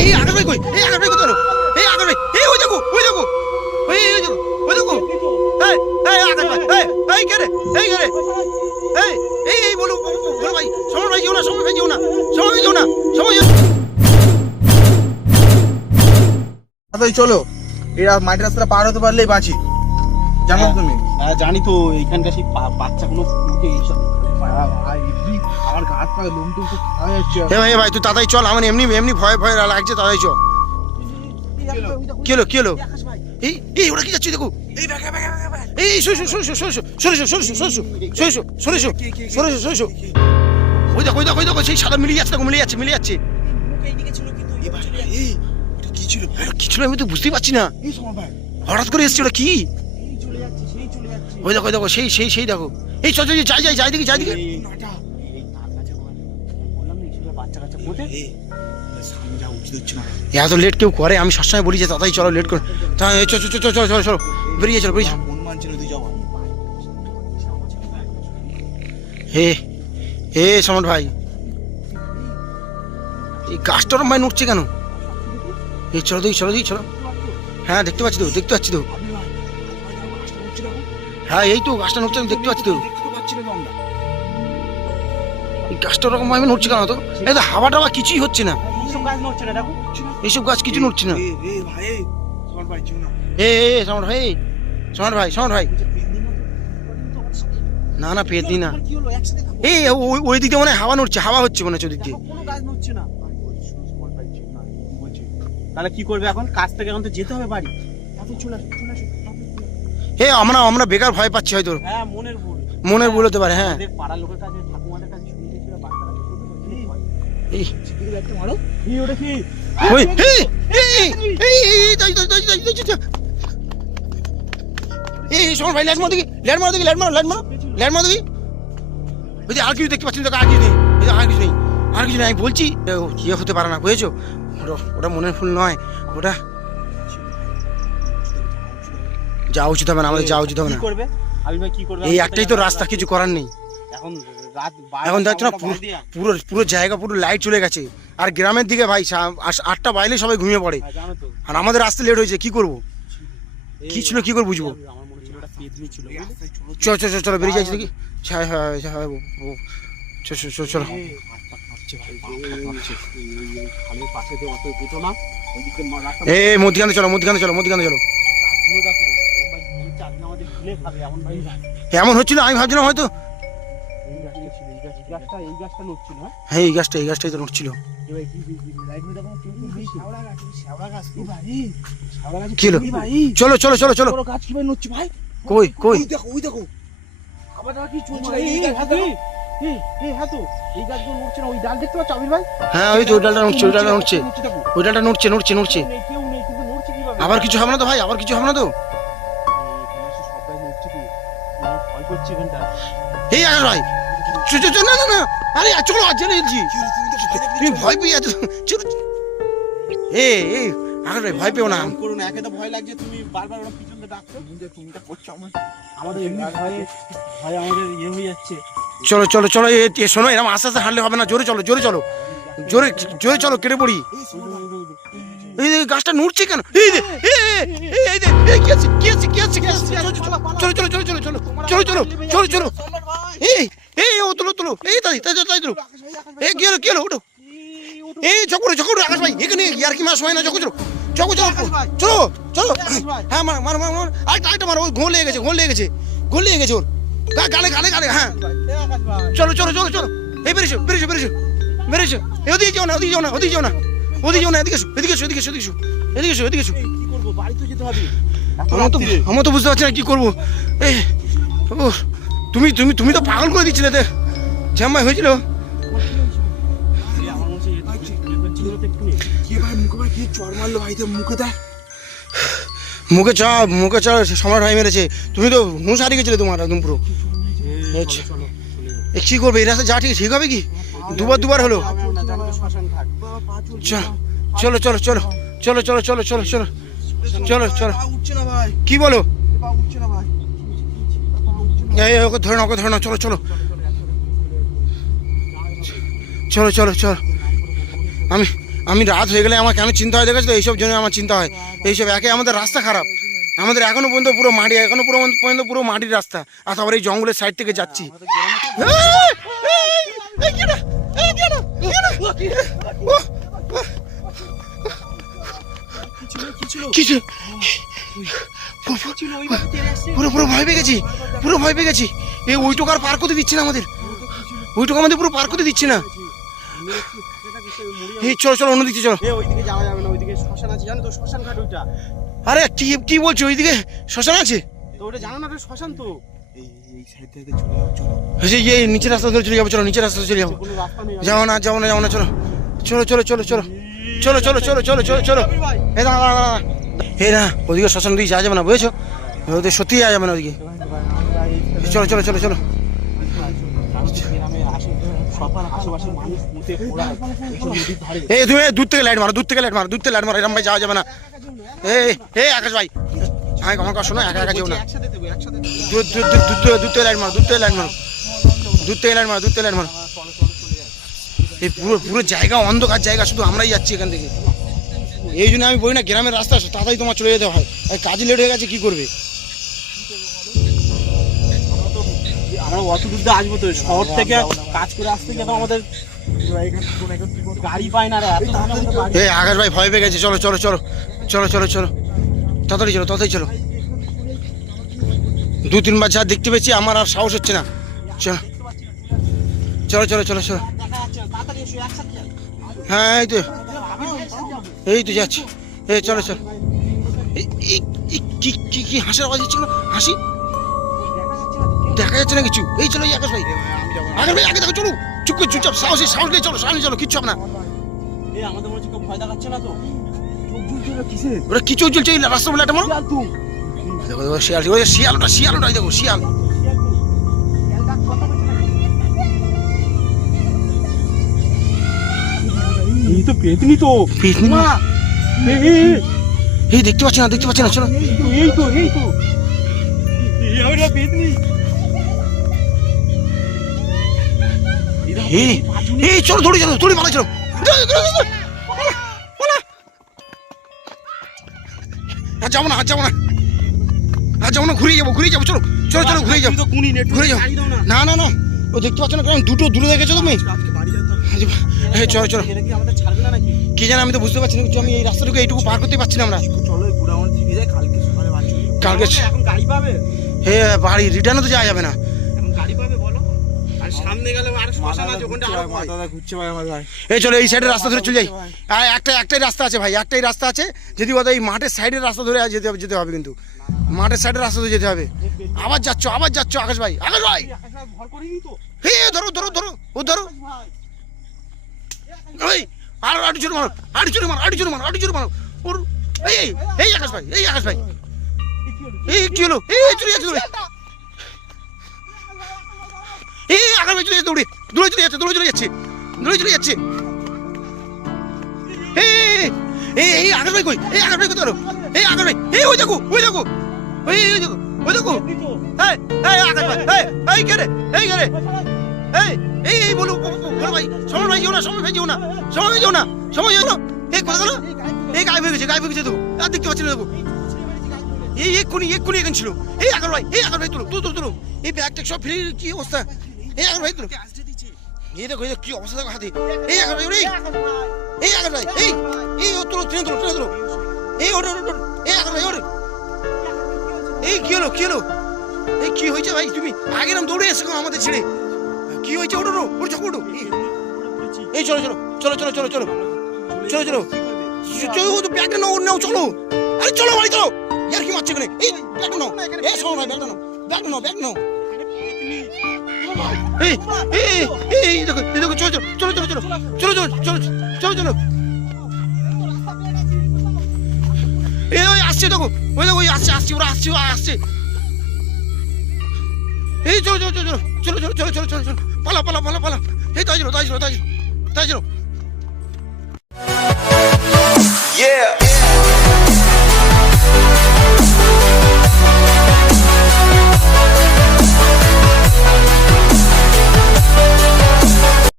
এই আকাশ ভাই কই? এই আকাশ ভাই কোথায় গেল? এই আকাশ ভাই, এই ওই দেখো, ওই দেখো, ওই দেখো, ওই দেখো। এই এই আকাশ ভাই, এই কে রে? এই কে রে? এই বলো বলো ভাই, সমর ভাই যেও না, সমর ভাই যেও না, সমর ভাই যেও না, সমর যেও। তাই চলো, এরা মাটির রাস্তাটা পার হতে পারলেই বাঁচি, জানো তো তুমি? হ্যাঁ জানি তো, এখানকার সেই বাচ্চাগুলো এইসব আমার ঘাট পায়ে লোম টুম খাওয়া যাচ্ছে। ভাই তুই তাড়াতাড়ি চল, আমার এমনি এমনি ভয় ভয় লাগছে, তাড়াতাড়ি চল। কি হলো কি হলো? এই ওরা কি যাচ্ছে দেখো, এই ওই দেখো ওই দেখো ওই দেখো, সেই সাদা মিলিয়ে যাচ্ছে, দেখো মিলিয়ে যাচ্ছে। কি ছিল কি ছিল আমি তো বুঝতেই পারছি না, হঠাৎ করে এসছে ওরা কি? ওই দেখো ওই দেখো, সেই দেখো, এই চল যাই দিকে। এত লেট কেউ করে? আমি সবসময় বলি যে তাড়াতাড়ি চলো, লেট করে। চলো বেরিয়ে চলো। হে সমর ভাই, এই গাছটার ভাই নড়ছে কেন? এই চলো চলো। হ্যাঁ দেখতে পাচ্ছি তো। হ্যাঁ এই তো গাছটা নড়ছে, আমি দেখতে পাচ্ছি তো। এই গাছটা ওরকম ভাবে নড়ছে কেন? তো এই তো হাওয়া টাওয়া কিছুই হচ্ছে না, এইসব গাছ কিছু নড়ছে না। সমর ভাই না পেতনি না, এই ওই দিকে মনে হয় হাওয়া নড়ছে, হাওয়া হচ্ছে মনে হচ্ছে ওদিক দিয়ে। তাহলে কি করবে এখন? কাজ থেকে এখন তো যেতে হবে বাড়ি। আমরা বেকার ভয় পাচ্ছি হয়তো। হ্যাঁ মনের ভুল হতে পারে। হ্যাঁ পাড়ার লোকের কাছে, ঠাকুমাদের কাছে শুনে গেছিল সমর ভাই, ল্যান্ড মারো দেখি। ওই যে আর কিছু দেখতে পাচ্ছি না, আর কিছু নেই, আমি বলছি ইয়ে হতে পারে না, বুঝেছো? ওটা মনের ভুল নয়, ওটা যাওয়া উচিত হবে না, আমাদের যাওয়া উচিত হবে না। এই একটাই তো রাস্তা, কিছু করার নেই। এখন দেখছো না পুরো জায়গা পুরো লাইট চলে গেছে, আর গ্রামের দিকে ভাই 8টা বাইরে সবাই ঘুমিয়ে পড়ে, আর আমাদের আসতে লেট হয়েছে। কি করবো? কি ছিল কি করে বুঝবো? চলো বেরিয়ে যাচ্ছি দেখি। চলো মধ্যখানে চলো। এমন হচ্ছিল, আমি ভাবছিলাম হয়তো হ্যাঁ এই গাছটাই তো নড়ছিল। কি হলো? চলো কই দেখো হ্যাঁ ওই তো ওই ডালটা নড়ছে। আবার কিছু হবে না তো ভাই? এই আকাশ ভাই না আরে চলো, আজ জেনেছি তুমি ভয় পেয়ে যাচ্ছ। চলো এই আকাশ ভাই, ভয় পেও না। একে তো ভয় লাগছে, তুমি বারবার ওরা পিছনে ডাকছো, তুমি তো করছো আমাদের এমনি ভয় আমাদের ইয়ে হয়ে যাচ্ছে। চলো শোনো, এরকম আস্তে আস্তে হাঁটলে হবে না, জোরে চলো, কেটে পড়ি। এই গাছটা নড়ছে কেন? কি আছে? চলো। এই ও তোলো, এই তাই তোলো। এই কি হলো? ওঠো। এই চকর আকাশ ভাই, এখানে আর কি মাস হয় না। চলো। হ্যাঁ মার আরেকটা মারো, ওই ঘোল লেগে গেছে ওর গালে। হ্যাঁ চলো। এই বেরিয়েছো। ওদিকে যাও না, এদিকে এসো। আমার তো বুঝতে পারছি না কি করবো। তুমি তো পাগল করে দিচ্ছিলে, জ্যাম ভাই হয়েছিল। মুখে চড় সম্রাট ভাই মেরেছে। তুমি তো হুঁশ হারিয়ে গেছিলে তোমার একদম পুরো। কি করবে এই রাস্তা? যা ঠিক হবে কি? দুবার হলো। চলো কি বলো? ওকে ধরে না, চলো। আমি আমি রাত হয়ে গেলে আমার কেন চিন্তা হয় দেখেছো তো, এইসব জন্য আমার চিন্তা হয়। এইসব একে আমাদের রাস্তা খারাপ, আমাদের এখনো পর্যন্ত পুরো মাটি, এখনো পর্যন্ত পুরো মাটির রাস্তা, আর তারপরে এই জঙ্গলের সাইড থেকে যাচ্ছি। কিছু পুরো পুরো ভয় পেয়ে গেছি, পুরো ভয় পেয়ে গেছি। এই ওইটুকু আর পার করতে দিচ্ছে না আমাদের, ওইটুকু আমাদের পুরো পার করতে দিচ্ছে না। এই চলো চলো অন্যদিকে চলো। ওইদিকে যাওয়া যাবে না, ওইদিকে শ্মশান আছে জানো তো, শ্মশান ঘাট ওইটা। আরে কি বলছো, ওইদিকে শ্মশান আছে? তো ওটা জানো না, ওটা শ্মশান তো। এই সাইড থেকে চলে যাও, চলো। এই নিচের রাস্তা ধরে চলে যাবো, চলো নিচের রাস্তা ধরে চলে যাবো। কোনো রাস্তা নেই। যাও না চলো চলো চলো চলো চলো চলো চলো চলো চলো চলো চলো। এই দাঁড়া দাঁড়া দাঁড়া, এই না ওদিকে শ্মশান দিকে যাওয়া যাবে না, বুঝেছো? ওদের সত্যি যাওয়া যাবে না ওদিকে। চলো চলো চলো চলো। এই তুমি দূর থেকে লাইট মারো, দূর থেকে লাইট মারো, দূর থেকে লাইট মারো, এরকম ভাই যাওয়া যাবে না। এই আকাশ ভাই আমার কথা শোনো, একা একা যেও না, দূর থেকে লাইট মারো, দূর থেকে লাইট মারো, দূর থেকে লাইট মারো, দূর থেকে লাইট মারো। এই পুরো পুরো জায়গা অন্ধকার জায়গা, শুধু আমরাই যাচ্ছি এখান থেকে। এই জন্য আমি বলি না গ্রামের রাস্তা তাড়াতাড়ি তোমার চলে যেতে হয়, কাজে লেট হয়ে গেছে কি করবে? আমরা অত দূর দিয়ে আসবো তো, শহর থেকে কাজ করে আসতে গেলে আমাদের গাড়ি পাই না রে। এই আকাশ ভাই ভয় পেয়ে গেছে, চলো চলো চলো চলো চলো চলো তাড়াতাড়ি চলো, তাড়াতাড়ি চলো। 2-3 বার যা দেখতে পেয়েছি আমার আর সাহস হচ্ছে না। চলো চলো চলো চলো চলো। হ্যাঁ এই তো যাচ্ছি, এই চলো চলো। কি হাসির আওয়াজ হচ্ছে, হাসি দেখা যাচ্ছে না কিছু। এই চলো আকাশ ভাই, আকাশ ভাই আগে দেখো, চলো চুপ করে চুপচাপ সাহস নিয়ে চলো, সামনে চলো, কিচ্ছু হবে না। আমাদের মনে হচ্ছে ভয় দেখাচ্ছে না তো, ওরা কি চোখ জ্বলছে এই রাস্তা বলে একটা মারো। দেখো দেখো শিয়াল, ওই শিয়ালটাই দেখো, শিয়াল। এই তো পেতনি, তো পেতনি না, এই দেখতে পাচ্ছি না, দেখতে পাচ্ছি না। চলো এই তো পেতনি। এই চলো দৌড়ে চলো, দৌড়ে পালা চলো। আর যাবো না, ঘুরে যাবো, চলো চলো চলো ঘুরে যাবো, না না না, ও দেখতে পাচ্ছ না, কারণ দুটো দূরে দেখেছো তুমি। চলো চলো, কি জানি আমি তো বুঝতে পারছি না কিছু, আমি এই রাস্তাটুকু এইটুকু পার করতে পারছি না আমরা। কালকে হে বাড়ি রিটার্নও তো যাওয়া যাবে না। এই চলো এই সাইডের রাস্তা ধরে চলে যাই। আর একটাই রাস্তা আছে ভাই, একটাই রাস্তা আছে, যদি বলো এই মাঠের সাইডের রাস্তা ধরে যেতে হবে, কিন্তু মাঠের সাইডের রাস্তা ধরে যেতে হবে। আবার যাচ্ছ আকাশ ভাই, হে ধরো ও ধরো। ওই আর আড়ি চুরি মারো ওর। এই আকাশ ভাই, এই কি হলো? এই চলে যাচ্ছে, এই আকাশ ভাই চলে যাচ্ছে, দূরে চলে যাচ্ছে। এই আকাশ ভাই কই? এই আকাশ ভাই কোথায়? এই আকাশ ভাই, ওই দেখো এই আকাশ ভাই, এই কে রে? এই বলো ভাই, সময় ভাই যেও না, এই কোথা গেল? এই গায়েব হয়ে গেছে তো, আর দেখতে পাচ্ছি না। দেখো এই এক্ষুনি এখানে ছিল। এই আকাশ ভাই, তুলো এই ব্যাগটা সব ফিরে, কি অবস্থা? এই আকাশ ভাই তুলো, এই দেখো কি অবস্থা দেখো হাতে। এই আকাশ ভাই, এই আকাশ ভাই, এই ও তুলো, ট্রেন তুলো, এই ওঠ, এই আকাশ ভাই ওঠ। এই কি হলো? এই কি হয়েছে ভাই? তুমি আগে নাম দৌড়ে এসে আমাদের ছেড়ে, কি হয়েছে? ওঠো এই চলো ব্যাগটা নাও চলো। আরে চলো বাড়ি চলো, ইয়ার কি মারছে এখানে? এই ব্যাগটা নাও, এই শোনো ভাই, ব্যাগ নাও। এই দেখো চলো। এই ওই আসছে, দেখো ওই আসছে, ওরা আসছে। এই চলো পালা। এই তাই চলো। Yeah.